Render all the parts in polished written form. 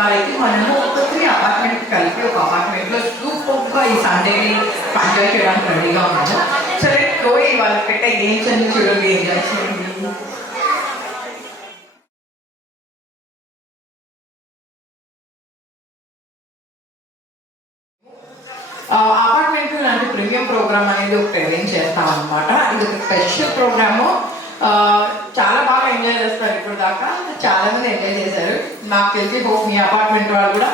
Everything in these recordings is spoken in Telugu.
వాళ్ళకి మనము ఒక 3 అపార్ట్మెంట్ కలిపి ఒక అపార్ట్మెంట్లో సూపర్గా ఈ సండేని ఎంజాయ్ చేయడానికి రెడీగా ఉన్నాము. సరే పోయి వాళ్ళకి పెట్టే గేమ్స్ అన్ని చూడండి, ఎంజాయ్ చేయండి. అపార్ట్మెంట్ లాంటి ప్రీమియం ప్రోగ్రామ్ అనేది ఒకటి అరేంజ్ చేస్తాం అనమాట. ఇది ఒక స్పెషల్ ప్రోగ్రాము. చాలా బాగా ఎంజాయ్ చేస్తారు. ఇప్పుడు దాకా చాలా మంది ఎంజాయ్ చేశారు. నాకు తెలిసి మీ అపార్ట్మెంట్ వాళ్ళు కూడా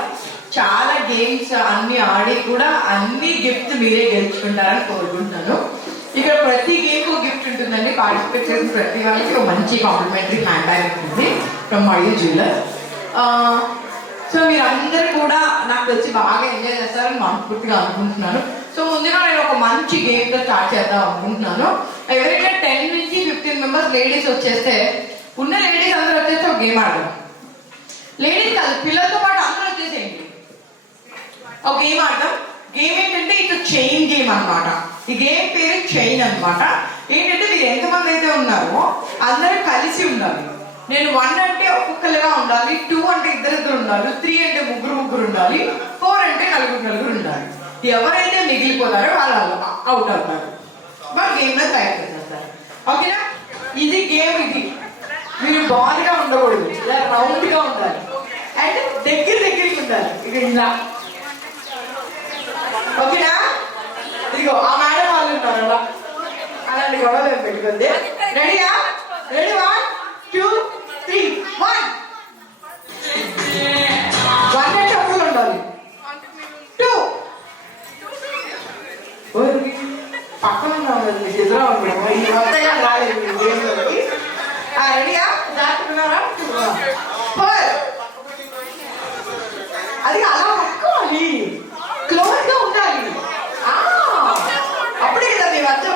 చాలా గేమ్స్ అన్ని ఆడి కూడా అన్ని గిఫ్ట్స్ మీరే గెలుచుకుంటారని కోరుకుంటున్నాను. ఇక్కడ ప్రతి గేమ్ గిఫ్ట్ ఉంటుందండి. పార్టిసిపేట్ చేసిన ప్రతి వాళ్ళకి ఒక మంచి కాంప్లిమెంటరీ హ్యాండ్ బ్యాగ్ ఉంటుంది ఫ్రమ్ మయూర్ జ్యువెలర్స్. సో మీరు అందరూ కూడా నాకు తెలిసి బాగా ఎంజాయ్ చేస్తారని మనస్ఫూర్తిగా అనుకుంటున్నాను. సో ముందుగా నేను ఒక మంచి గేమ్తో స్టార్ట్ చేద్దాం అనుకుంటున్నాను. ఎవరైతే 10 నుంచి 15 మెంబర్స్ లేడీస్ వచ్చేస్తే, ఉన్న లేడీస్ అందరూ వచ్చేస్తే ఒక గేమ్ ఆడదాం. లేడీస్ కాదు, పిల్లలతో పాటు అందరూ వచ్చేసేయండి, ఒక గేమ్ ఆడదాం. గేమ్ ఏంటంటే ఇది చైన్ గేమ్ అనమాట. ఈ గేమ్ పేరు చైన్ అనమాట. ఏంటంటే మీరు ఎంతమంది అయితే ఉన్నారో అందరూ కలిసి ఉండాలి. నేను 1 అంటే ఒక్కొక్కరుగా ఉండాలి, 2 అంటే ఇద్దరు ఉండాలి, 3 అంటే ముగ్గురు ఉండాలి, 4 అంటే నలుగురు ఉండాలి. ఎవరైతే మిగిలిపోతారో వాళ్ళు అవుట్ అవుతారు. వాళ్ళు గేమ్ లో తయారు చేస్తారు. ఓకేనా? ఇది గేమ్. ఇది మీరు బాల్గా ఉండకూడదు, ఇలా రౌండ్ గా ఉండాలి అండ్ దగ్గరికి ఉండాలి. ఇక ఇలా ఓకేనా? ఇదిగో ఆ మేడం వాళ్ళు ఉన్నారు అలా, అలాంటి గొడవలు పెట్టుకుంది. రెడీయా? రెడీ? 1 2 3 1 అంటే అప్పుడు ఉండాలి. 2 పక్కన ఎదురా ఉన్నాము. ఈ మొత్తగా రాలేదు గేమ్లోకి. రెడీయా? దాటుకున్నారా? 4 అది అలా పట్టుకోవాలి, క్లోజ్ గా ఉండాలి. అప్పుడే కదా మీ మధ్య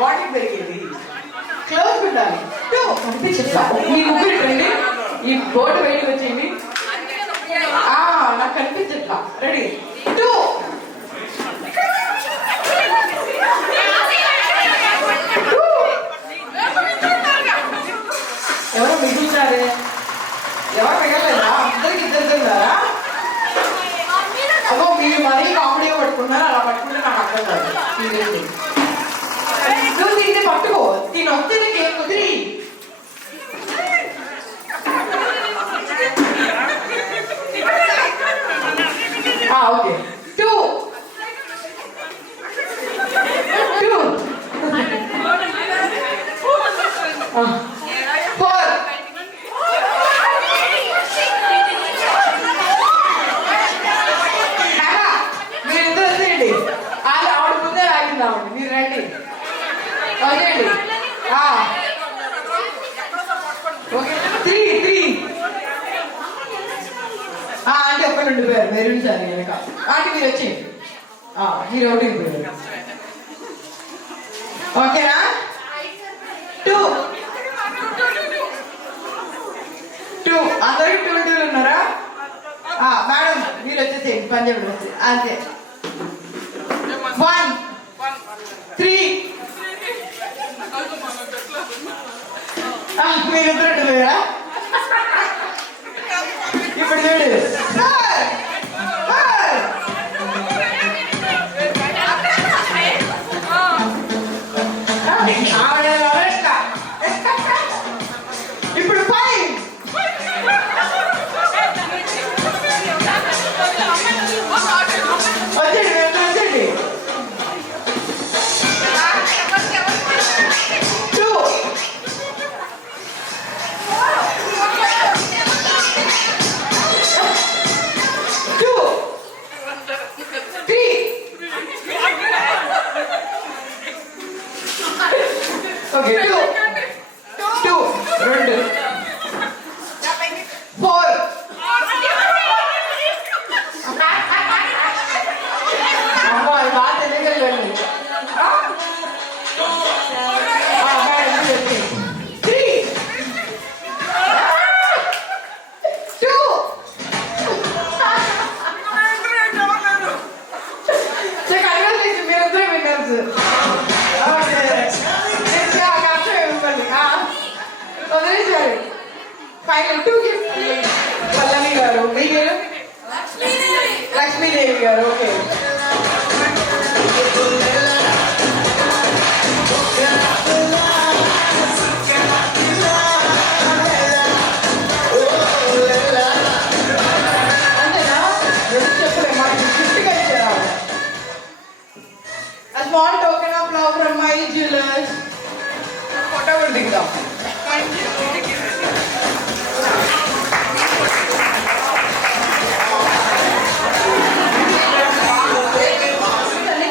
బాడీ పెరిగేది. క్లోజ్ ఉండాలి. 2 కనిపించట్లా. ఈ ముగ్గురు రండి, ఈ బోర్డు బయటకు వచ్చేయండి. నాకు కనిపించట్లా. రెడీ? 2 ఎవరో మిగులుతారే? ఎవరు మిగలలేదా? అందరికి ఇద్దరు ఉన్నారా? అబ్బో మీరు మరీ కామెడీగా పట్టుకున్నారా? అలా పట్టుకుంటే నాకు అర్థం కాదు. నువ్వు దీన్ని పట్టుకో, దీన్ని వస్తే నీకు ఏం కుదిరి. ఓకే. 2 4 మీరిద్దరు వచ్చేయండి. ఆవిడ ముందే రాగిందామండి. మీరు రండి, వచ్చేయండి. ఓకే. 3 అంటే ఒక్కటి ఉండిపోయారు. మెరూన్ సార్ వెనక. అంటే మీరు వచ్చేయండి. మీరు ఒకటి ఉండిపోయారు. ఓకేనా? 2 అందరికి 2 ఉన్నారా? మేడం మీరు వచ్చేసేయండి. పంజాబ్ వచ్చి అంతే. 1 3 మీరిద్దరు ఉండిపోయారా? ఇప్పుడు చూడు. ఇప్పుడు 5 వచ్చేయండి. 2 ఓకే. 2 4 అమ్మాయి బాగా తెలియగలండి. 3 2 మీరిద్దరే విన్నర్స్. వదిలేసారు. Final 2 gift. పల్లవి గారు, మీ పేరు? శ్రీదేవి గారు. ఓకే, అంతేనా? చెప్పలే మనకి గిఫ్ట్గా ఇచ్చారు. A small token of love from my jewelers. Photo కూడా దిగుదాం.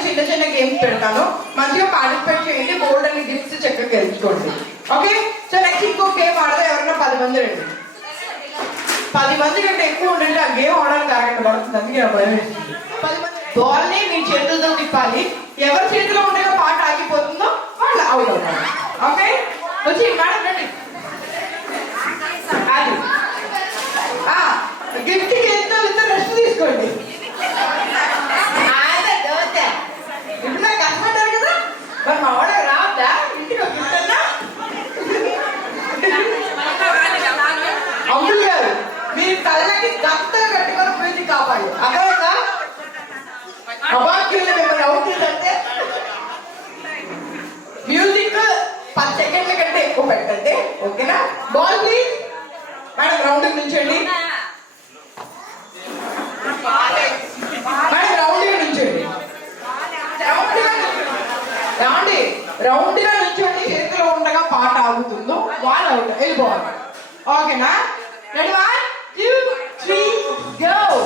చిన్న చిన్న గేమ్స్ పెడతాను, మంచిగా పార్టిసిపేట్ చేయండి, గోల్డ్ అని గిఫ్ట్స్ చక్కగా గెలుచుకోండి. ఓకే, సో నెక్స్ట్ ఇంకో గేమ్ ఆడితే ఎవరైనా 10 మంది రండి. 10 మంది కంటే ఎక్కువ ఉండండి, ఆ గేమ్ ఆడడానికి అరగంట పడుతుంది. అందుకే నా భయం. 10 మంది బాల్ని మీ చేతులతో తిప్పాలి. ఎవరి చేతిలో ఉండగా పాట ఆగిపోతుందో వాళ్ళు అవుట్ అవుతారు. ఓకే, వచ్చి మేడం రండి. అది గిఫ్ట్కి ఎంతో ఇంత రెస్ట్ తీసుకోండి. ఇప్పుడు నాకు కష్టపడ్డారు కదా, మరి మా వాడ రావద్దా ఇంటికి ఒక గిఫ్ట్ అన్నా? అమ్ములు గారు, మీరు కళ్ళకి గంతగా కట్టుకొని పోయింది కాపాడు. అర్థమైందా? అబాక్యులు మిమ్మల్ని అవుట్ చేస్తే మ్యూజిక్ 10 సెకండ్ల కంటే ఎక్కువ పెట్టండి. ఓకేనా? Ball please. మేడం రౌండ్ నుంచండి. మేడం రౌండ్ నుంచండి. రౌండ్ గా నుంచండి. చేతిలో ఉండగా పాట ఆగుతుందో బాల్ అవుట్, వెళ్ళిపోవాలి. ఓకేనా? రెడీ? 1 2 3 గో.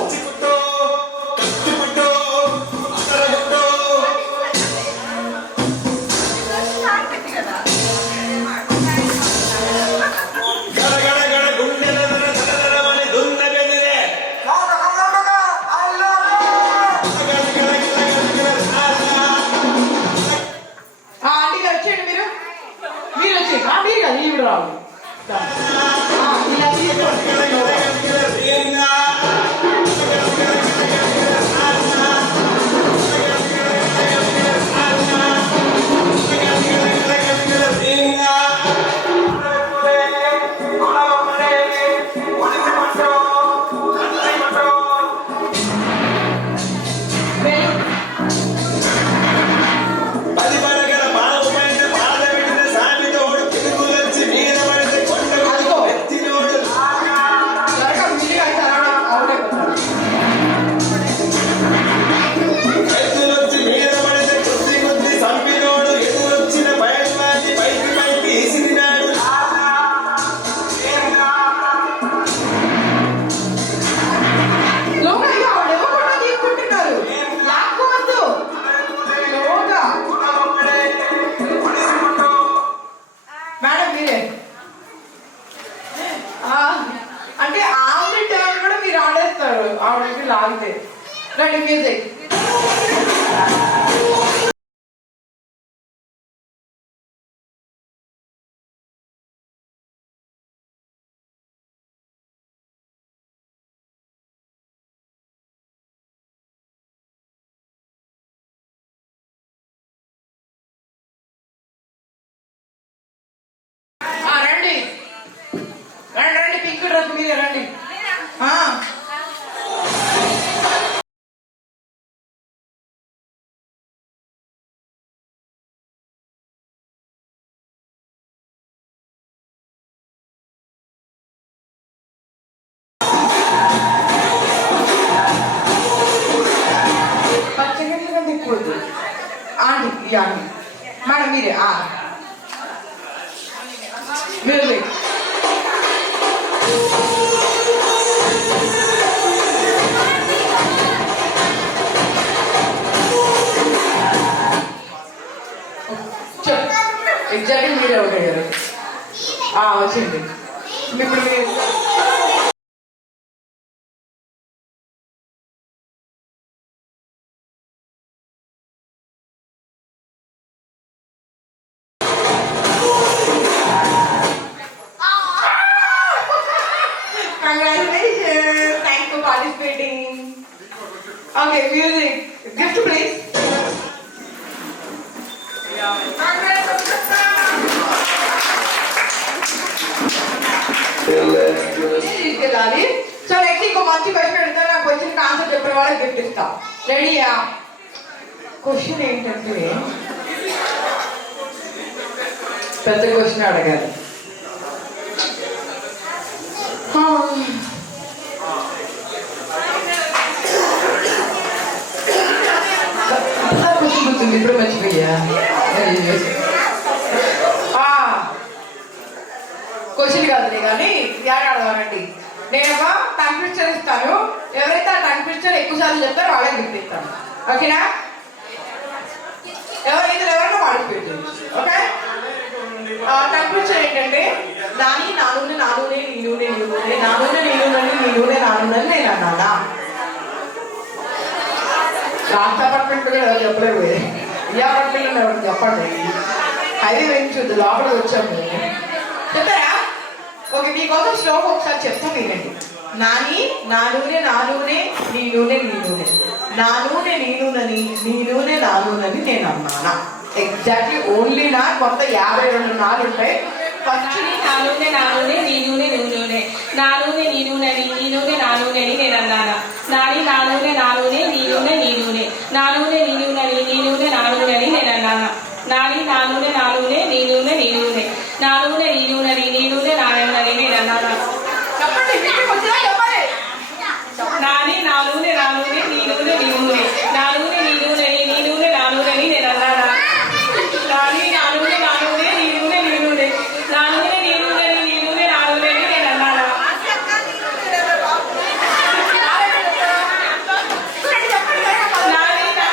అంటే ఆవిడ టర్న్ కూడా మీరు ఆడేస్తారు. ఆవిడకి లాగితే రండి మ్యూజిక్. రండి రండి రండి, పింక్ డ్రెస్ మీరే రండి. ఆంటీ ఈ ఆంటీ మేడం మీరే మ్యూజిక్. ఎగ్జాక్ట్లీ మీరే ఒకటే గారు వచ్చింది. ఇప్పుడు మీరు congratulations, thanks for participating. Okay, music. Gift please. తీసుకెళ్ళాలి. సో సో నెక్స్ట్ ఇంకో మంచి క్వశ్చన్ అడుగుతా, నాకు క్వశ్చన్ ఆన్సర్ చెప్పిన వాళ్ళకి గిఫ్ట్ ఇస్తా. రెడీయా? క్వశ్చన్ ఏంటంటే పెద్ద క్వశ్చన్ అడగాలి. క్వశ్చన్ గుర్తుంది, ఇప్పుడు మర్చిపోయా. క్వశ్చన్ కాదులే కానీ యాడ్ అడగాలండి. నేను ఒక టంగ్ ట్విస్టర్ ఇస్తాను, ఎవరైతే ఆ టంగ్ ట్విస్టర్ ఎక్కువ సార్లు చెప్తారో వాళ్ళకి గిఫ్ట్ ఇస్తాను. ఓకేనా? ఎవరైనా పార్టిసిపేట్ చేయొచ్చు. ఓకే? టంగ్ ట్విస్టర్ ఏంటంటే నాని నా నూనె నా నూనె నీ నూనె నీ నూనె నా నూనె నీ నూనె నీ నూనె నా నూనె నేను అన్నానా. లాస్ట్ అపార్ట్మెంట్ కూడా ఎవరు చెప్పలేరు, ఈ అపార్ట్మెంట్ ఎవరు చెప్పండి. హైవే వెంచు లోపల వచ్చాము, చెప్తారా? ఓకే, మీకోసం స్లోగా ఒకసారి చెప్తాం వినండి. నాని నా నూనె నా నూనె నీ నూనె నీ నూనె నా నూనె నీ నూనెని నీ నూనె నా నూనెని నేను అన్నానా. ఎగ్జాక్ట్లీ ఓన్లీ నా కొత్త 52 నాలు ఉంటాయి. ఫస్ట్ నా నూనె నా నూనె నీ నూనె నీ నూనె నా నూనె నీ నూనెని నీ నూనె నా నూనెని నేను అన్నానా. నాని నా నూనె నా నూనె నీ నూనె నీ నూనె నా నూనె నీ నూనెని నీ నూనె నా నూనెని నేను అన్నానా. నాని నా నూనె నా నూనె నీ నూనె నీ నూనె నా నూనె నీ నూనెని నీ నూనె నా నూనెని నేను అన్నానా. నాని నా నూనె నా నూనె నీ నూనె నీ నూనె నా నూనె నీ నూనెని నీ నూనె నా నూనెని నేను అన్నానా. నాని నా నూనె నా నూనె నీ నూనె నీ నూనె నా నూనె నీ నూనెని నీ నూనె నా నూనెని నేను అన్నానా. నాని నా నూనె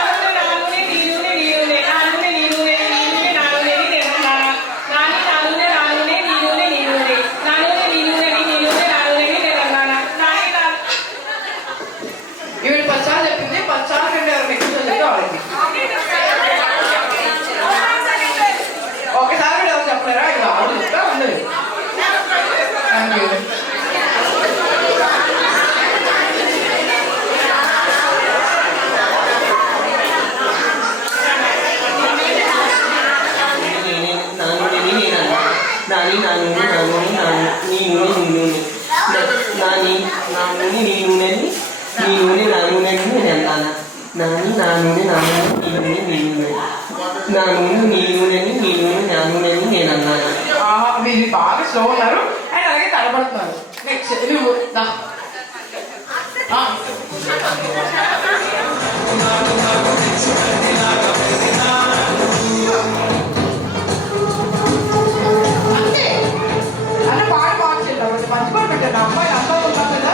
నా నూనె నీ నూనె నీ నూనె నా నూనె నీ నూనె నీ నూనె నా నూనెని నేను అన్నానా. నాని నా నూనె నా నూనె నీ నూనె నీ నూనె నా నూనె నీ నూనెని నీ నూనె నా నూనెని నేను అన్నానా. నాని నా ఈవిడ 10 సార్లు చెప్పింది, 10 సార్లు కంటే ఎవరు ఎక్కువ చెప్తే వాళ్ళకి. ఒకసారి కూడా ఎవరు చెప్పలేరా? ఇది వాళ్ళు చెప్తా ఉండదు. Thank you. నాని నా నూనె నా నూనె నీ నూనె నీ నూనె నాని నా నూనె నీ నూనెని నీ నూనె నా నూనెని నేను అన్నానా. నాని నా నూనె నా నూనె నీ నూనె నీ నూనె నా నూనె నీ నూనెని నీ నూనె నా నూనెని నేను అన్నానా. మీరు బాగా స్లో ఉన్నారు అండ్ అలాగే తడబడుతున్నారు. నెక్స్ట్ నువ్వు అంతే అన్న పాట మార్చేద్దాం. మంచి పాట పెట్టండి, అమ్మాయి అంతా ఉన్నాం కదా.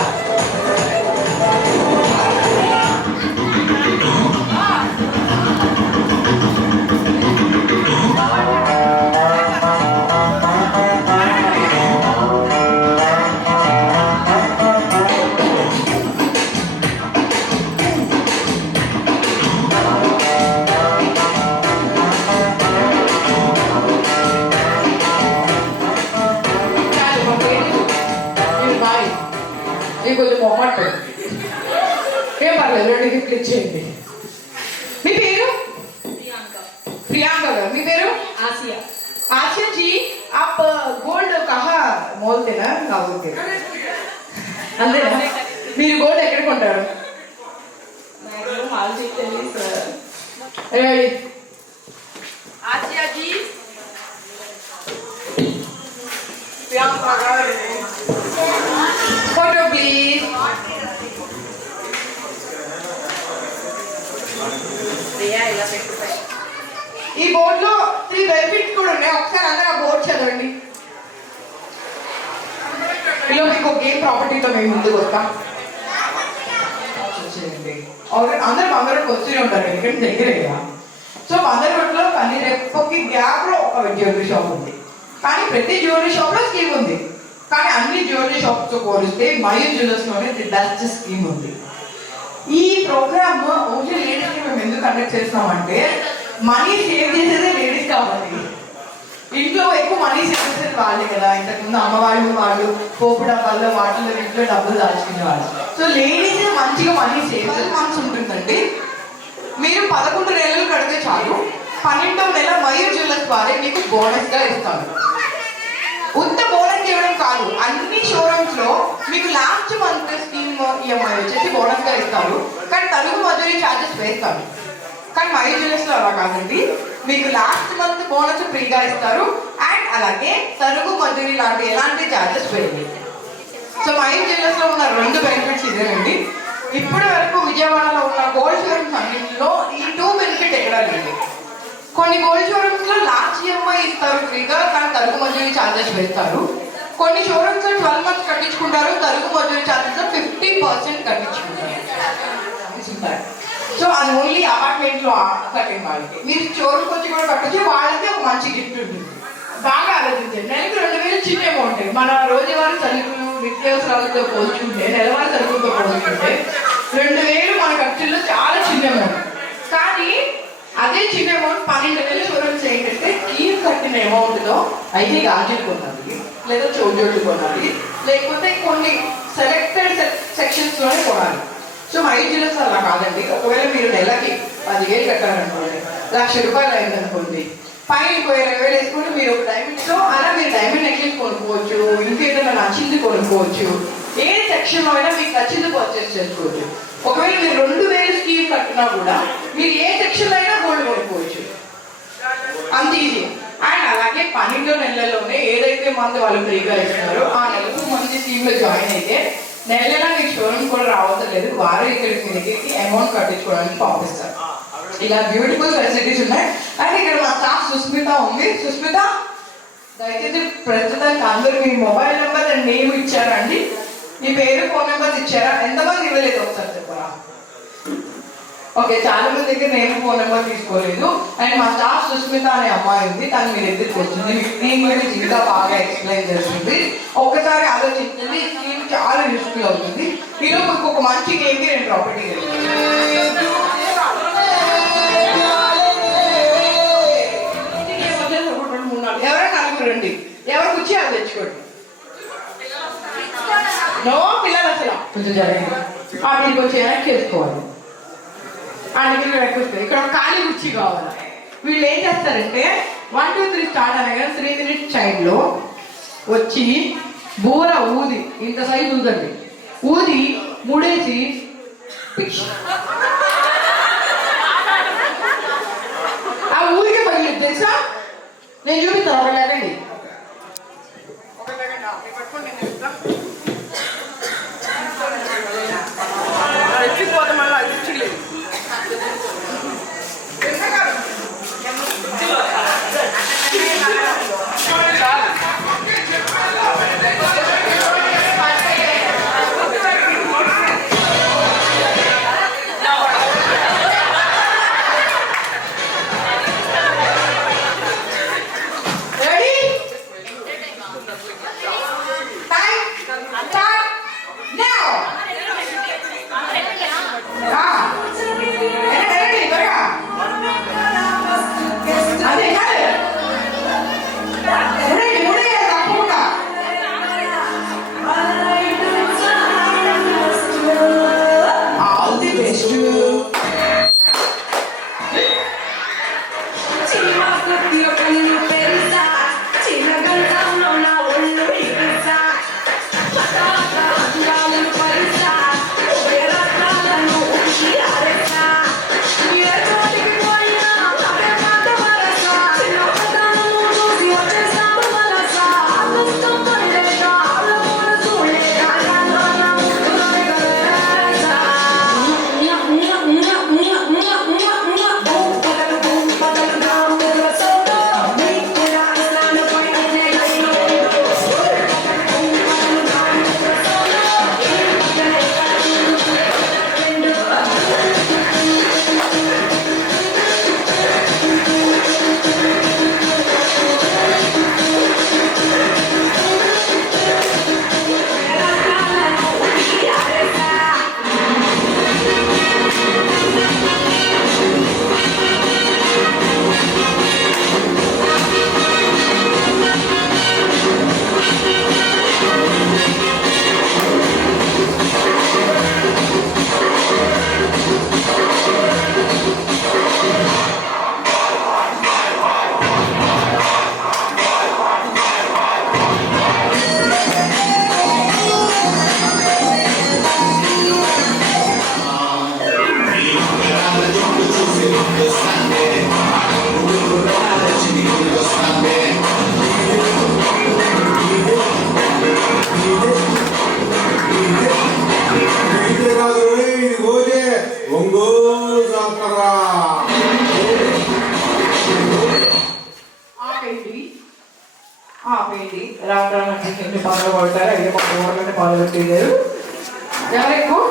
కొంచెం మొహమాట ఏం పర్లేదు, 2 గిఫ్ట్లు ఇచ్చేయండి. మీ పేరు? ప్రియాంక గారు. మీ పేరు? ఆసియా. आशिया जी, आप गोल्ड कहाँ मोलते ना కాకపోతే అంతేనా? మీరు గోల్డ్ ఎక్కడ కొంటారు? ఆసియా జీ, ప్రియాంక గారు ఫోటో ప్లీజ్. ఈ బోర్డులో 3 బెనిఫిట్స్ కూడా ఉన్నాయి. ఒకసారి అందరూ ఆ బోర్డు చదవండి. ఇలా మీకు గేమ్ ప్రాపర్టీతో మేము ముందుకు వస్తాం. అందరూ బంగారం వస్తూనే ఉంటారు, ఎందుకంటే దగ్గరేగా. సో బంగారంలో పని రెప్పకి గ్యాప్ లో ఒక జ్యువెలరీ షాప్ ఉంది. కానీ ప్రతి జ్యువెలరీ షాప్ లో స్కీమ్ ఉంది. కానీ అన్ని జ్యువెలరీ షాప్స్ తో పోలిస్తే మయూర్ జ్యువెలర్స్ లోనే ది బెస్ట్ స్కీమ్ ఉంది. ఈ ప్రోగ్రామ్ ఓన్లీ లేడీస్ కి మేము ఎందుకు కండక్ట్ చేస్తామంటే మనీ సేవ్ చేసేదే లేడీస్ కాబట్టి. ఇంట్లో ఎక్కువ మనీ సేవ్ చేసేది వాళ్ళే కదా. ఇంతకుముందు అమ్మవాళ్ళు పోపు డబ్బాల్లో వాటిలో ఇంట్లో డబ్బులు దాచుకునేవాళ్ళు. సో లేడీస్ మంచిగా మనీ సేవ్ చేసి మనసు ఉంటుందండి. మీరు 11 నెలలు కడితే చాలు, 12వ నెల మయూర్ జ్యువెలర్స్ వారే మీకు బోనస్ గా ఇస్తారు. ఉత్త బోనస్ ఓపెన్ చేయడం కాదు, అన్ని షోరూమ్స్ లో మీకు లాస్ట్ మంత్ స్కీమ్ ఈఎంఐ వచ్చేసి బోనస్ గా ఇస్తారు, కానీ తరుగు మజూరీ ఛార్జెస్ వేస్తారు. కానీ మై జ్యువెలర్స్ లో అలా కాదండి, మీకు లాస్ట్ మంత్ బోనస్ ఫ్రీగా ఇస్తారు అండ్ అలాగే తరుగు మజూరీ లాంటి ఎలాంటి ఛార్జెస్ వేయండి. సో మై జ్యువెలర్స్ లో ఉన్న 2 బెనిఫిట్స్ ఇదేనండి. ఇప్పటి వరకు విజయవాడలో ఉన్న గోల్డ్ షోరూమ్స్ అన్నింటిలో ఈ 2 బెనిఫిట్ ఎక్కడా లేదు. కొన్ని గోల్డ్ షోరూమ్స్ లో లాస్ట్ ఈఎంఐ ఇస్తారు ఫ్రీగా, కానీ తరుగు మజూరీ ఛార్జెస్ వేస్తారు. కొన్ని షోరూమ్స్ లో 12 months కట్టించుకుంటారు, తరుగు మజూరీ ఛార్జెస్ 50% కట్టించుకుంటారు. సో అది ఓన్లీ అపార్ట్మెంట్ లో కట్టిన వాళ్ళకి. మీరు షోరూమ్కి వచ్చి కూడా కట్టొచ్చు, వాళ్ళకి ఒక మంచి గిఫ్ట్ ఉంటుంది. బాగా ఆలోచించండి. నెలకు 2000 చిన్న అమౌంట్. మన రోజువారీ సరుకులు నిత్యావసరాలతో పోల్చుకుంటే, నెలవారీ సరుకులతో పోల్చుకుంటే 2000 మన ఖర్చుల్లో చాలా చిన్న అమౌంట్. కానీ అదే చిన్న అమౌంట్ 12,000 షోరూమ్స్ ఏంటంటే కీమ్ కట్టిన అమౌంట్ తో అయితే గాజులు కొనాలి, లేదా చోజోళ్ళు కొనాలి, లేకపోతే కొన్ని సెలెక్టెడ్ సెక్షన్స్ లోనే కొనాలి. సో మై జ్యువెలర్స్ అలా కాదండి. ఒకవేళ మీరు నెలకి 10,000 కట్టారనుకోండి, ₹1,00,000 అయిందనుకోండి, పైన 20,000 వేసుకుని మీరు ఒక డైమండ్, సో అలా మీరు డైమండ్ నెక్లెస్ కొనుక్కోవచ్చు, ఇంకేదైనా నచ్చింది కొనుక్కోవచ్చు, ఏ సెక్షన్ లో అయినా మీకు నచ్చింది పర్చేస్ చేసుకోవచ్చు. ఒకవేళ మీరు 2,000 స్కీమ్ కట్టినా కూడా మీరు ఏ సెక్షన్ లో అయినా గోల్డ్ కొనుక్కోవచ్చు, అంత ఈజీ. అండ్ అలాగే 12 నెలల్లోనే ఏదైతే మంది వాళ్ళు ఫ్రీగా ఇస్తున్నారో ఆ నెలకు మంది స్కీమ్ లో జాయిన్ అయితే నెలలా మీకు షోరూమ్ కూడా రావద్దు లేదు, వారే ఇక్కడికి మీ దగ్గరికి అమౌంట్ కట్టించుకోవడానికి పంపిస్తారు. ఇలా బ్యూటిఫుల్ ఫెసిలిటీస్ ఉన్నాయి. అండ్ ఇక్కడ మా స్టాఫ్ సుస్మిత ఉంది. సుస్మిత, దయచేసి ప్రస్తుతానికి అందరూ మీ మొబైల్ నెంబర్ అండ్ నేమ్ ఇచ్చారండి, మీ పేరు ఫోన్ నెంబర్స్ ఇచ్చారా? ఎంతమంది ఇవ్వలేదు ఒకసారి చెప్పరా? ఓకే, చాలా మంది దగ్గర నేను ఫోన్ నెంబర్ తీసుకోలేదు. అండ్ మా స్టాఫ్ సుస్మిత అనే అమ్మాయి ఉంది, తను మీ దగ్గరికి వస్తుంది, దీని గురించి ఇంకా బాగా ఎక్స్ప్లెయిన్ చేస్తుంది. ఒక్కసారి ఆలోచించండి, ఈ స్కీమ్ చాలా యూస్ఫుల్ అవుతుంది. ఈరోజు మీకు ఒక మంచి గేమ్కి 2 ప్రాపర్టీ ఎవరైనా 4 రండి, ఎవరికి వచ్చి అది తెచ్చుకోండి. నో పిల్లలు అసలు కొంచెం జరిగింది వాటికి వచ్చి వెనక్కి చేసుకోవాలి. అందుకే వెనక్కి ఇక్కడ ఒక ఖాళీ కుర్చీ కావాలి. వీళ్ళు ఏం చేస్తారంటే 1 2 3 స్టార్ట్ అనగా 3 minutes టైంలో వచ్చి బూర ఊది, ఇంత సైజు ఊదండి, ఊది ముడేసి ఆ ఊరికి పగిలింది తెలుసా? నేను చూపిస్తాను, ఒక లేదండి రెచ్చిపోతే మళ్ళీ అది రుచిలేదు. రెడీ ఒంగోలు జాతర ఆపేయండి రాను రాను అంటే ఎన్ని పనులు పడతారు అయితే పక్కన పాలు పెట్టేశారు ఎవరు ఎక్కువ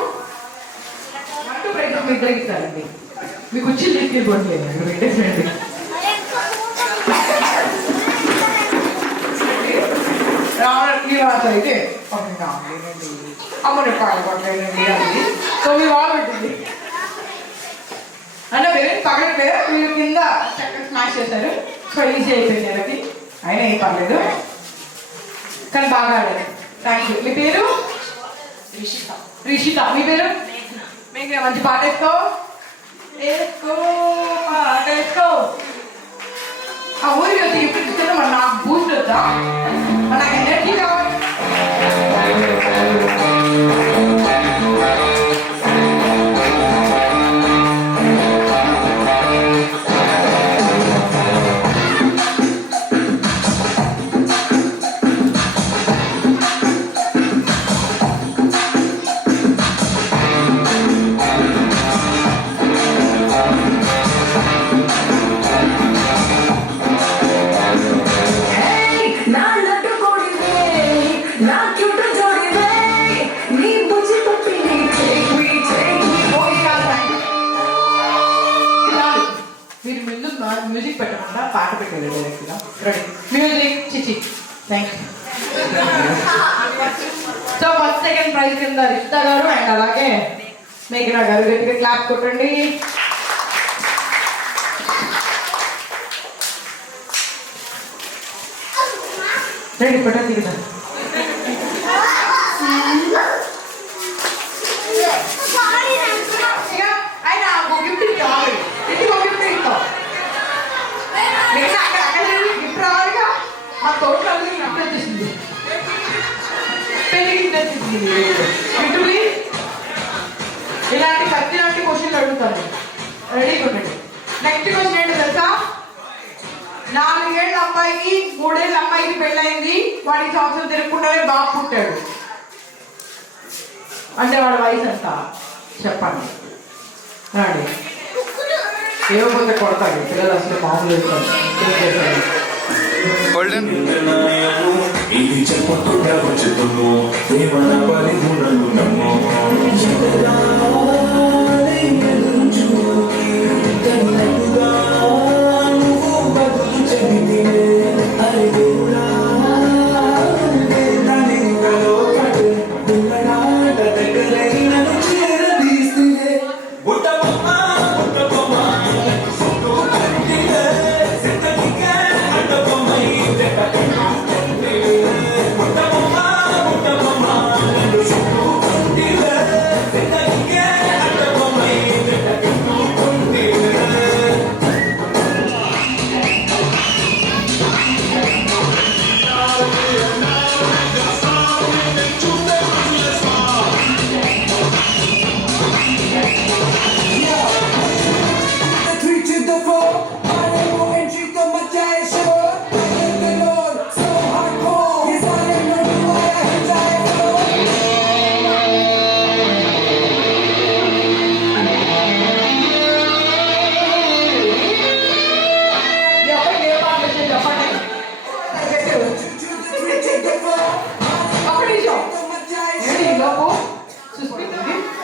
అంటూ ప్రయత్నం ఇద్దరికి ఇస్తారండి మీకు వచ్చి తీసుకెళ్ళిపోవట్లేదు ఇక్కడ పెట్టేసండి రావడానికి రాత అయితే కావాలండి అమ్మని పాలు పట్టలేదండి అది సో మీ వాళ్ళు పెట్టింది అంటే మీరు పక్కన మీరు కింద చక్కగా స్మాష్ చేశారు సో ఈజీ అయిపోయింది అది అయినా ఏం పర్లేదు కానీ బాగా ఆడారు థ్యాంక్ యూ మీ పేరు రిషిత మీ పేరు మీకు మంచి పాట వేసుకో పాట వేసుకో ఆ ఊరికి వచ్చి గిఫ్ట్ ఇస్తే మరి నాకు బూస్ట్ వద్దా నాకు ఎనర్జీ కావాలి మ్యూజిక్ పెట్టకుండా పాట పెట్టారు డైరెక్ట్గా రెడీ మ్యూజిక్ చిచి thank you so first second prize కింద రిషిత గారు అండ్ అలాగే మేఘనా గారు గట్టిగా క్లాప్ కొట్టండి రెడీ పెట్ట దిగుతా ఆయన గిఫ్ట్ ఇస్తాం ఇంటికి గిఫ్ట్ ఇస్తాం గిఫ్ట్ రావాలిగా మా తోటలో గిఫ్ట్ వచ్చేసింది పెళ్లి గిఫ్ట్ వచ్చేసింది గిఫ్ట్ ప్లీజ్ ఇలాంటి కత్తి లాంటి క్వశ్చన్లు అడుగుతాను రెడీ కొట్టండి నెక్స్ట్ క్వశ్చన్ ఏంటో తెలుసా 4 ఏళ్ళ అమ్మాయికి 3 ఏళ్ళ అమ్మాయికి పెళ్ళయింది వాడికి సంవత్సరం తిరగకుండానే బాబు పుట్టాడు అంటే వాడి వయసు ఎంత చెప్పండి రాండి ఏమో కొంత కొడతాడు పిల్లలు అసలు మామూలు ఇది చెప్పకుండా వచ్చుతుము దేవన పరిగుణను నమ్మో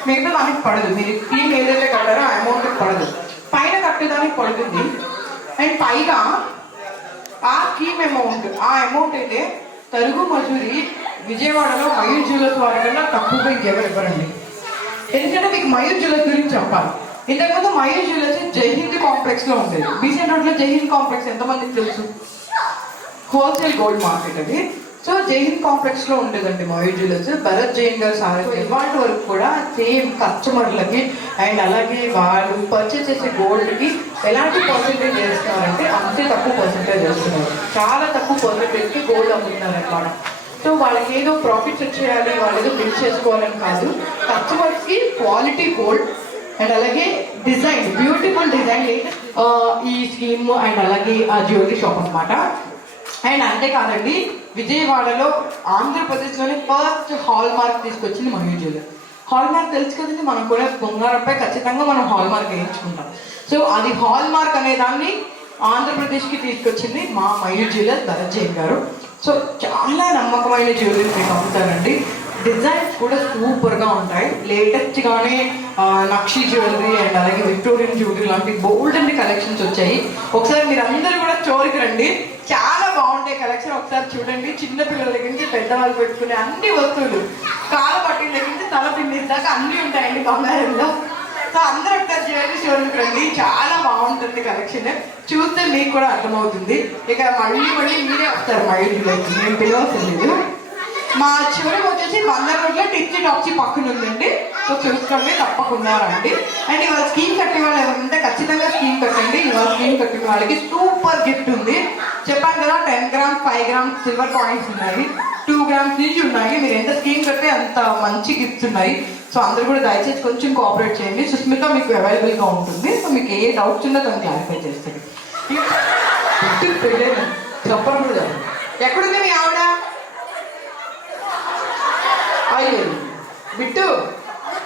మిగతా దానికి పడదు మీరు టీమ్ ఏదైతే కట్టారో ఆ అమౌంట్ పడదు పైన కట్టేదానికి పడుతుంది అండ్ పైగా ఆ స్కీమ్ అమౌంట్ ఆ అమౌంట్ అయితే తరుగు మజూరి విజయవాడలో మయూర్ జ్యువెలర్స్ వారి కన్నా తక్కువగా ఇంకెవరు ఇవ్వరండి ఎందుకంటే మీకు మయూర్ జ్యువెలర్స్ గురించి చెప్పాలి ఇంతకుముందు మయూర్ జ్యువెలర్స్ జైహింద్ కాంప్లెక్స్ లో ఉండేది బీసెంట్ రోడ్ లో జైహింద్ కాంప్లెక్స్ ఎంతమందికి తెలుసు హోల్సేల్ గోల్డ్ మార్కెట్ అది సో జైహింద్ కాంప్లెక్స్ లో ఉండేదండి మయూర్ జ్యువెలర్స్ భరత్ జైన్ గారు సార్ ఇవాళ వరకు కూడా సేమ్ కస్టమర్లకి అండ్ అలాగే వాళ్ళు పర్చేస్ చేసే గోల్డ్కి ఎలాంటి పర్సెంటేజ్ చేస్తున్నారంటే అంతే తక్కువ పర్సెంటేజ్ చేస్తున్నారు చాలా తక్కువ పర్సెంటేజ్కి గోల్డ్ అమ్ముతున్నారు అనమాట సో వాళ్ళకి ఏదో ప్రాఫిట్స్ వచ్చేయాలి వాళ్ళు ఏదో బిల్ చేసుకోవాలని కాదు కస్టమర్స్కి క్వాలిటీ గోల్డ్ అండ్ అలాగే డిజైన్, బ్యూటిఫుల్ డిజైన్ ఈ స్కీమ్ అండ్ అలాగే ఆ జ్యువెలరీ షాప్ అన్నమాట. అండ్ అంతేకాదండి, విజయవాడలో ఆంధ్రప్రదేశ్లోనే ఫస్ట్ హాల్ మార్క్ తీసుకొచ్చింది మయూర్ జ్యువెలరీ. హాల్ మార్క్ తెలుసు కదండి, మనం కూడా బంగారంపై ఖచ్చితంగా మనం హాల్ మార్క్ వేయించుకుంటాం. సో అది హాల్ మార్క్ అనే దాన్ని ఆంధ్రప్రదేశ్కి తీసుకొచ్చింది మా మయూర్ జ్యువెలర్స్ భరత్ జైన్ గారు. సో చాలా నమ్మకమైన జ్యువెలరీస్ మీకు అమ్ముతారండి. డిజైన్స్ కూడా సూపర్గా ఉంటాయి. లేటెస్ట్గానే నక్షి జ్యువెలరీ అండ్ అలాగే విక్టోరియన్ జ్యువెలరీ లాంటి బోల్డ్ అండ్ కలెక్షన్స్ వచ్చాయి. ఒకసారి మీరు అందరూ కూడా స్టోర్కి రండి, చాలా బాగుంటాయి కలెక్షన్. ఒకసారి చూడండి, చిన్న పిల్లల దగ్గర నుంచి పెద్దవాళ్ళు పెట్టుకునే అన్ని వస్తువులు, కాళ్ళ పట్టిన దగ్గర నుంచి తల పిండి దాకా అన్నీ ఉంటాయండి బంగారంలో. సో అందరూ ఒకసారి జ్యువెలరీ స్టోర్కి రండి, చాలా బాగుంటుంది కలెక్షన్. చూస్తే మీకు కూడా అర్థమవుతుంది. ఇక మళ్ళీ మీరే వస్తారు మయూర్ జ్యువెలరీకి, నేను పిలవలేదు. మా చివరికి వచ్చేసి 100 రోడ్లో టిచ్చి టాప్సీ పక్కన ఉందండి. సో చూసుకోండి, తప్పకుండా రండి. అండ్ ఇవాళ స్కీమ్ కట్టిన వాళ్ళు ఎవరుంటే ఖచ్చితంగా స్కీమ్ కట్టండి. ఇవాళ స్కీమ్ కట్టిన వాళ్ళకి సూపర్ గిఫ్ట్ ఉంది. చెప్పాను కదా, 10 గ్రామ్స్ 5 గ్రామ్స్ సిల్వర్ కాయిన్స్ ఉన్నాయి, 2 గ్రామ్స్ నుంచి ఉన్నాయి. మీరు ఎంత స్కీమ్ కడితే అంత మంచి గిఫ్ట్స్ ఉన్నాయి. సో అందరూ కూడా దయచేసి కొంచెం కోఆపరేట్ చేయండి. సుస్మిత మీకు అవైలబుల్గా ఉంటుంది. సో మీకు ఏ డౌట్స్ ఉన్నా తను క్లారిఫై చేస్తుంది. చెప్పరు కూడా. ఎక్కడుంది మీ ఆవిడ? అయ్యో బిట్టు,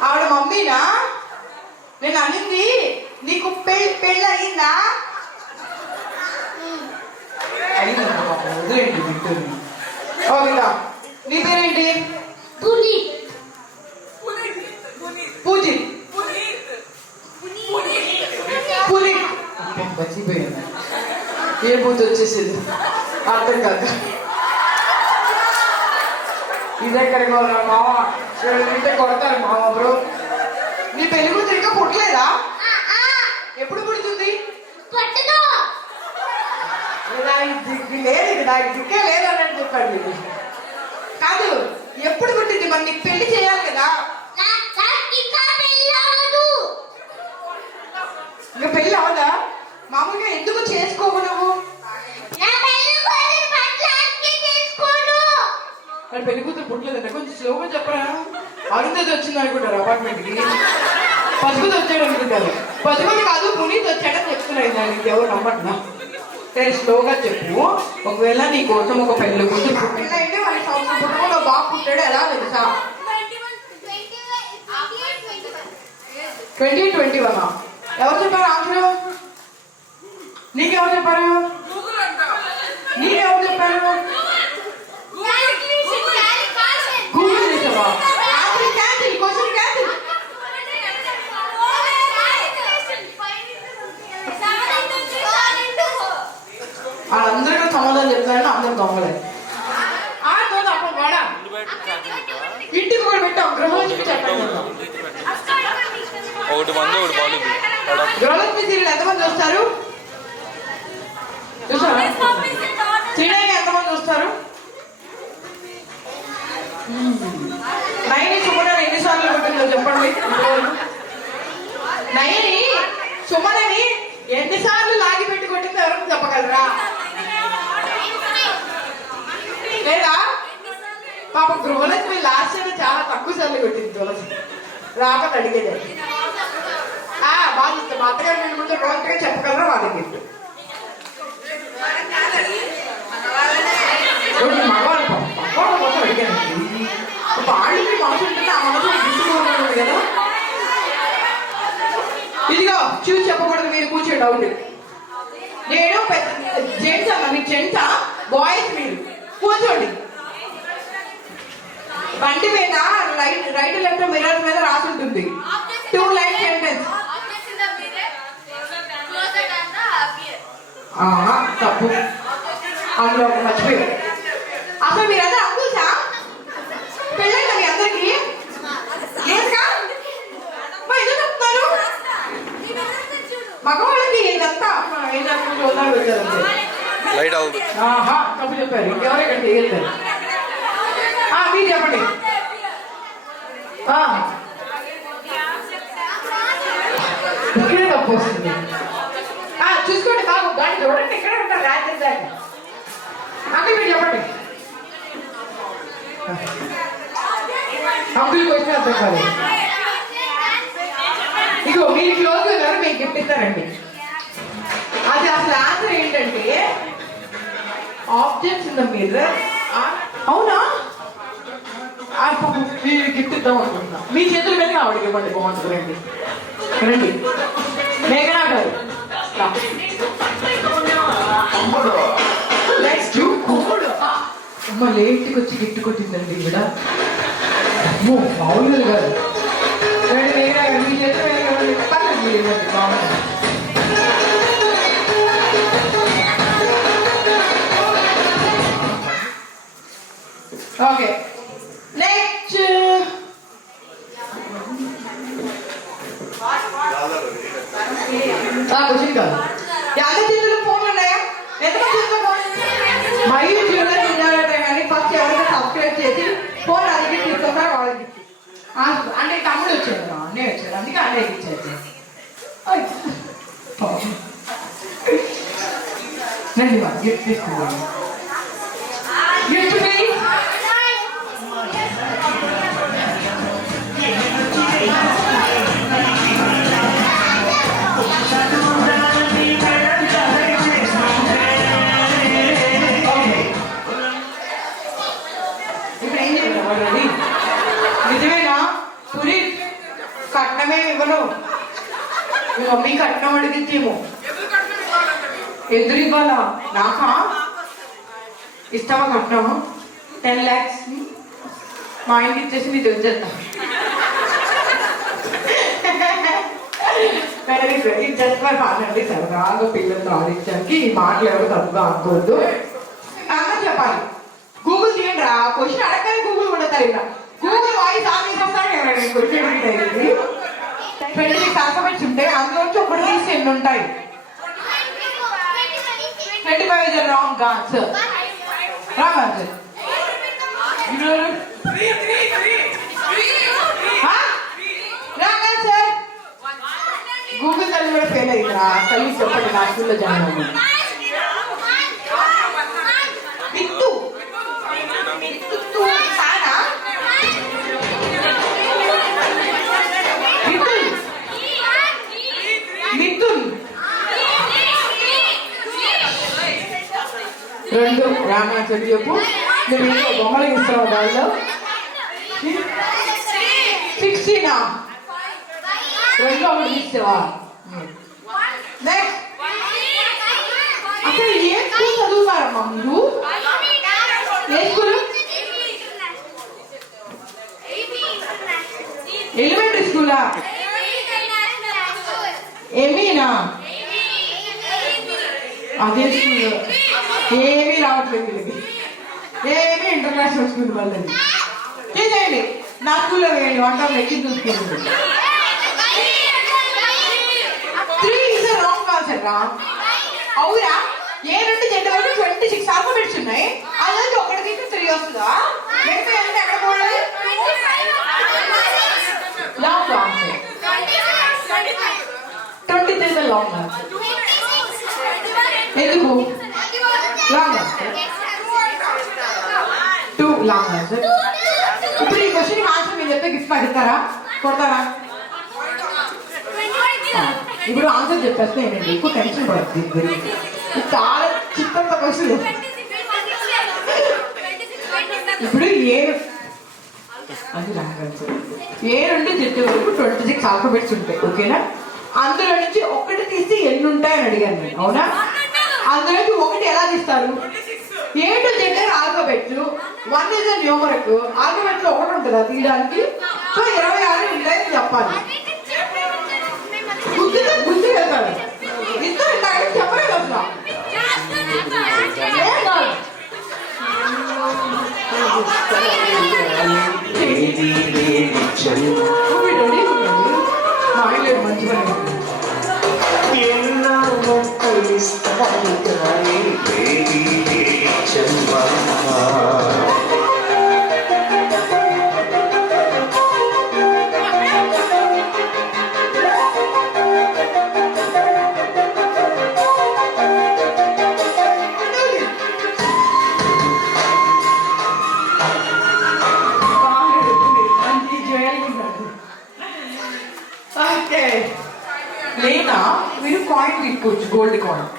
ఆవిడ మమ్మీనా? నేను అనింది నీకు పెళ్ళి అయిందా? అయిందమ్మా, వదిలేండి బిట్టుని. ఓకేనా, నీ పేరేంటి? పూజిత్. పూజిత్ మర్చిపోయింది. ఏ పూజ వచ్చేసింది అర్థం కాదు. ఇదెక్కడికి మామ, ఇంటే కొడతారు మామ బ్రో. నీ పెళ్లి కూతురు ఇంకా పుట్టలేదా? ఎప్పుడు పుడుతుంది? లేదు ఇక్కడ దిక్కే లేదని చెప్పాడు మీకు. కాదు, ఎప్పుడు పుట్టింది? మరి నీకు పెళ్లి చేయాలి కదా. ఇంకా పెళ్లి అవదా? మామూలుగా ఎందుకు చేసుకోవు నువ్వు? మరి పెళ్లి కూతురు పుట్టలేదంటే కొంచెం స్లోగా చెప్పరా. అరుంధతి వచ్చింది అనుకుంటారు అపార్ట్మెంట్కి, పశుపతి వచ్చాడు అనుకుంటారు. పశుపతి కాదు, పునీత్ వచ్చాడని చెప్తున్నాయి. దానికి ఎవరు నమ్మట్లా. సరే స్లోగా చెప్పు. ఒకవేళ నీ కోసం ఒక పెళ్లి కూతురు పుట్టిందంటే మన సంవత్సరం పుట్టుకో బాగా పుట్టాడు ఎలా తెలుసా? 2021. ఎవరు చెప్పారు ఆన్సర్? నీకెవరు చెప్పారు? నీకెవరు చెప్పారు? గూగుల్ చేసావా? Cancel, question cancel. వాళ్ళందరికీ సమాధానం చెప్తారని అందరూ దొంగలేదు. అప్పుడు వాడా ఇంటికి కూడా పెట్టాం. గృహలక్ష్మి చెప్పండి. గృహలక్ష్మి సీరియల్ ఎంతమంది వస్తారు? చూసారా? శ్రీనయ్య ఎంతమంది వస్తారు? నయని సుమనని ఎన్నిసార్లు కొట్టిందో చెప్పండి. నయని సుమనని ఎన్నిసార్లు లాగి పెట్టి కొట్టిందో ఎవరికి చెప్పగలరా? లేదా? పాప గృహలక్ష్మి లాస్ట్ టైం చాలా తక్కువ సార్లు కొట్టింది. తులసి రాకపోతే అడిగేది. బాగా ఇష్టం. మా అత్తగారు నేను ముందు రోజుగా చెప్పగలరా వాళ్ళకి గిఫ్ట్. మగవాళ్ళు పక్కవాళ్ళు మొత్తం అడిగానండి. వాళ్ళకి మనసు ఉంటుంది, ఆ మనసు గిఫ్ట్ కదా. ఇదిగో చూసి చెప్పకూడదు, మీరు కూర్చోండి. డౌట్ నేను జెంట్స్ అమ్మా, మీకు జెంట్సా బాయ్స్? మీరు కూర్చోండి. బండి మీద రైట్ లెఫ్ట్ మిర్రర్ మీద రాసి ఉంటుంది 2 లైన్ సెంటెన్స్. తప్పు, అందులో మర్చిపోయారు. అసలు మీరందరూ అంకుల్సా? పెళ్ళండి మీ అందరికి? ఏంటా ఎందుకు చెప్తున్నారు? మగవాళ్ళకి ఇదంతా తప్పు చెప్పారు. ఇంకెవరు ఇక్కడ చేయగలుగుతారు? మీరు చెప్పండి. ఇక్కడే తప్పు వస్తుంది. చూసుకోండి బాబు, దాన్ని చూడండి. ఇక్కడే ఉంటారు రాత్రి దాకా. అంకుల్ మీరు చెప్పండి. అంకుల్ క్వశ్చన్ అర్థం కాదు. ఇగో మీరు క్లోజ్ గారు మీకు గిఫ్ట్ ఇస్తారండి. అది అసలు ఆన్సర్ ఏంటంటే ఆబ్జెక్ట్స్ ఇన్ ద మిర్రర్. అవునా? మీరు గిఫ్ట్ ఇద్దాం అనుకుంటున్నా. మీ చేతుల మీద ఆవిడకి ఇవ్వండి, బాగుంటుంది. రండి రండి మేఘనా గారు. అమ్మ లేట్కి వచ్చి గిఫ్ట్ కొట్టిందండి ఇక్కడ. అమ్మో మామూలు గారు. రండి మేఘనా గారు, మీ చేతుల మీద ఇవ్వండి. పర్లేదు ఇవ్వండి, బాగుంటుంది. ఓకే నెక్స్ట్ క్వశ్చన్ కాదు. ఎంత చేతులు ఫోన్లు ఉన్నాయా? ఎంతమంది మళ్ళీ చూడాలంటే కానీ ఫస్ట్ ఎవరైనా సబ్స్క్రైబ్ చేసి ఫోన్ అడిగి తీసుకుంటారు వాళ్ళకి. అంటే తమ్ముడు వచ్చాడు, అన్నయ్య వచ్చాడు, అందుకే అన్నయ్యకి ఇచ్చారు. రండి మా గిఫ్ట్ తీసుకున్నాను. గిఫ్ట్ నిజమేనా? పురి కట్నమే ఇవ్వను. మీ మమ్మీ కట్నం అడిగిద్దేమో. ఎదురు ఇవ్వాలా? నాకా ఇస్తావా కట్నం? 10 lakhs మా ఇంటికి ఇచ్చేసి నీకు వచ్చేస్తా. ఇది జస్ట్ ఫర్ ఫన్ అండి, సరదాగా పిల్లలు ఆడించడానికి. ఈ మాటలు ఎవరు తప్పుగా అనుకోవద్దు. అన్న చెప్పాలి. గూగుల్ తీయండి రా. క్వశ్చన్ అడగని గూగుల్ ఉండతారు. ఇలా గూగుల్ వాయిస్ ఆన్ చేసేస్తాడు ఎవరైనా క్వశ్చన్ అడిగితే 26 ఆల్ఫాబెట్స్ ఉంటాయి. అందులోంచి ఒకటి తీసి ఎన్ని ఉంటాయి? 25 is a wrong answer. Wrong answer. Google తల్లి కూడా ఫెయిల్ అయిందిరా. తల్లి చెప్పండి, నా స్కూల్లో జాయిన్ అవ్వండి. బిత్తు సానా మిథున్. రెండు రామా చెడు చెప్పు. నేను ఇంకో బొమ్మలు ఇస్తాను వాళ్ళు. 16 రెండు ఒకటి ఇస్తావా? నెక్స్ట్ అసలు ఏ స్కూల్ చదువుతారమ్మా మీరు? ఏ స్కూల్? ఎలిమెంటరీ స్కూలా? ఏమీనా? అదే స్కూల్. ఏమీ రావట్లేదు వీళ్ళకి. ఏమీ ఇంటర్నేషనల్ స్కూల్ వాళ్ళని చేసేయండి. నా స్కూల్లో వేయండి. వంట ఎక్కి చూసుకుంటుంది. 3 is a wrong answer రా. అవురా? ఏ రెండు జెడ్ వరకు 26 ఆల్ఫాబెట్స్ ఉన్నాయి. అలాంటి ఒకటికి 3 వస్తుందా? మిగతా ఎంత ఎక్కడ పోవాలి? Long answer. 23 is a long answer. ఎందుకు లాంగ్ ఆన్సర్? 2 long answer. ఇప్పుడు ఈ క్వశ్చన్ ఆన్సర్ మీరు చెప్తే గిఫ్ట్ అడుగుతారా? కొడతారా? ఇప్పుడు ఆన్సర్ చెప్పేస్తే ఏంటండి ఎక్కువ టెన్షన్ పడుతుంది. చాలా చిత్తంతో క్వశ్చన్. ఇప్పుడు ఏ నుండి జెడ్ వరకు 26 ఆల్ఫాబెట్స్ ఉంటాయి. ఓకేనా? అందులో నుంచి ఒకటి తీసి ఎన్ని ఉంటాయని అడిగాను నేను. అవునా? అందులోకి ఒకటి ఎలా తీస్తారు? A to Z alphabets. 1 is a numeric. Alphabet లో ఒకటి ఉంటుందా తీయడానికి? సో 26 ఉంటాయని చెప్పాలి. గుర్తు వెళ్తాడు. ఇద్దరు చెప్పలేదు అసలు. మంచి మీరు కాయిన్ తీసుకోవచ్చు, గోల్డ్ కాయిన్.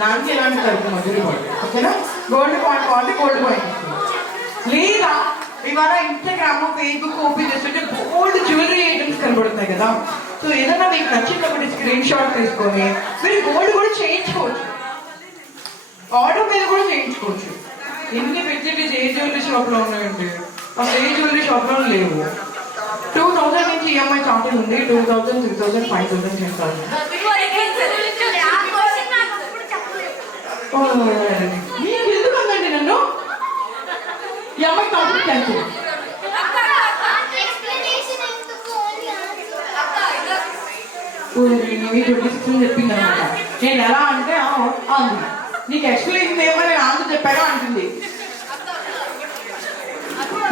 దానికి ఎలాంటి తరపు మధ్యలో పడుతుంది, ఓకేనా? గోల్డ్ కాయిన్ కావాలి, గోల్డ్ కాయిన్ తీసుకోవచ్చు. లేదా ఇవాళ ఇన్స్టాగ్రామ్, ఫేస్బుక్ ఓపెన్ చేస్తుంటే గోల్డ్ జ్యువెలరీ ఐటమ్స్ కనబడుతున్నాయి కదా. సో ఏదైనా మీకు నచ్చినప్పుడు స్క్రీన్ షాట్ తీసుకొని మీరు గోల్డ్ కూడా చేయించుకోవచ్చు, ఆర్డర్ మీద కూడా చేయించుకోవచ్చు. ఎన్ని ఫెసిలిటీస్ ఏ జ్యువెలరీ షాప్లో ఉన్నాయండి, అసలు ఏ జ్యువెలరీ షాప్లో లేవు. 2000 నుంచి ఈఎంఐ స్టార్టింగ్ ఉంది, 2000, 3000, 5000, 10,000. మీకు ఎందుకు అందండి నన్ను ఈఎంఐ టాపిక్ క్యాన్సిల్. మీకు 26 చెప్పింది అనమాట. నేను ఎలా అంటే అంది, నీకు ఎక్స్ప్లెయిన్ ఏమో నేను ఆన్సర్ చెప్పాను అంటుంది.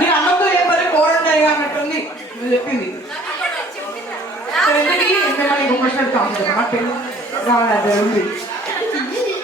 నేను అన్నంతో ఏం పని కోరండి అన్నట్టుంది నువ్వు చెప్పింది. సో ఎందుకు మిమ్మల్ని ఇంకో క్వశ్చన్ కావాలి, మా పెళ్ళి రావాలి ఉంది.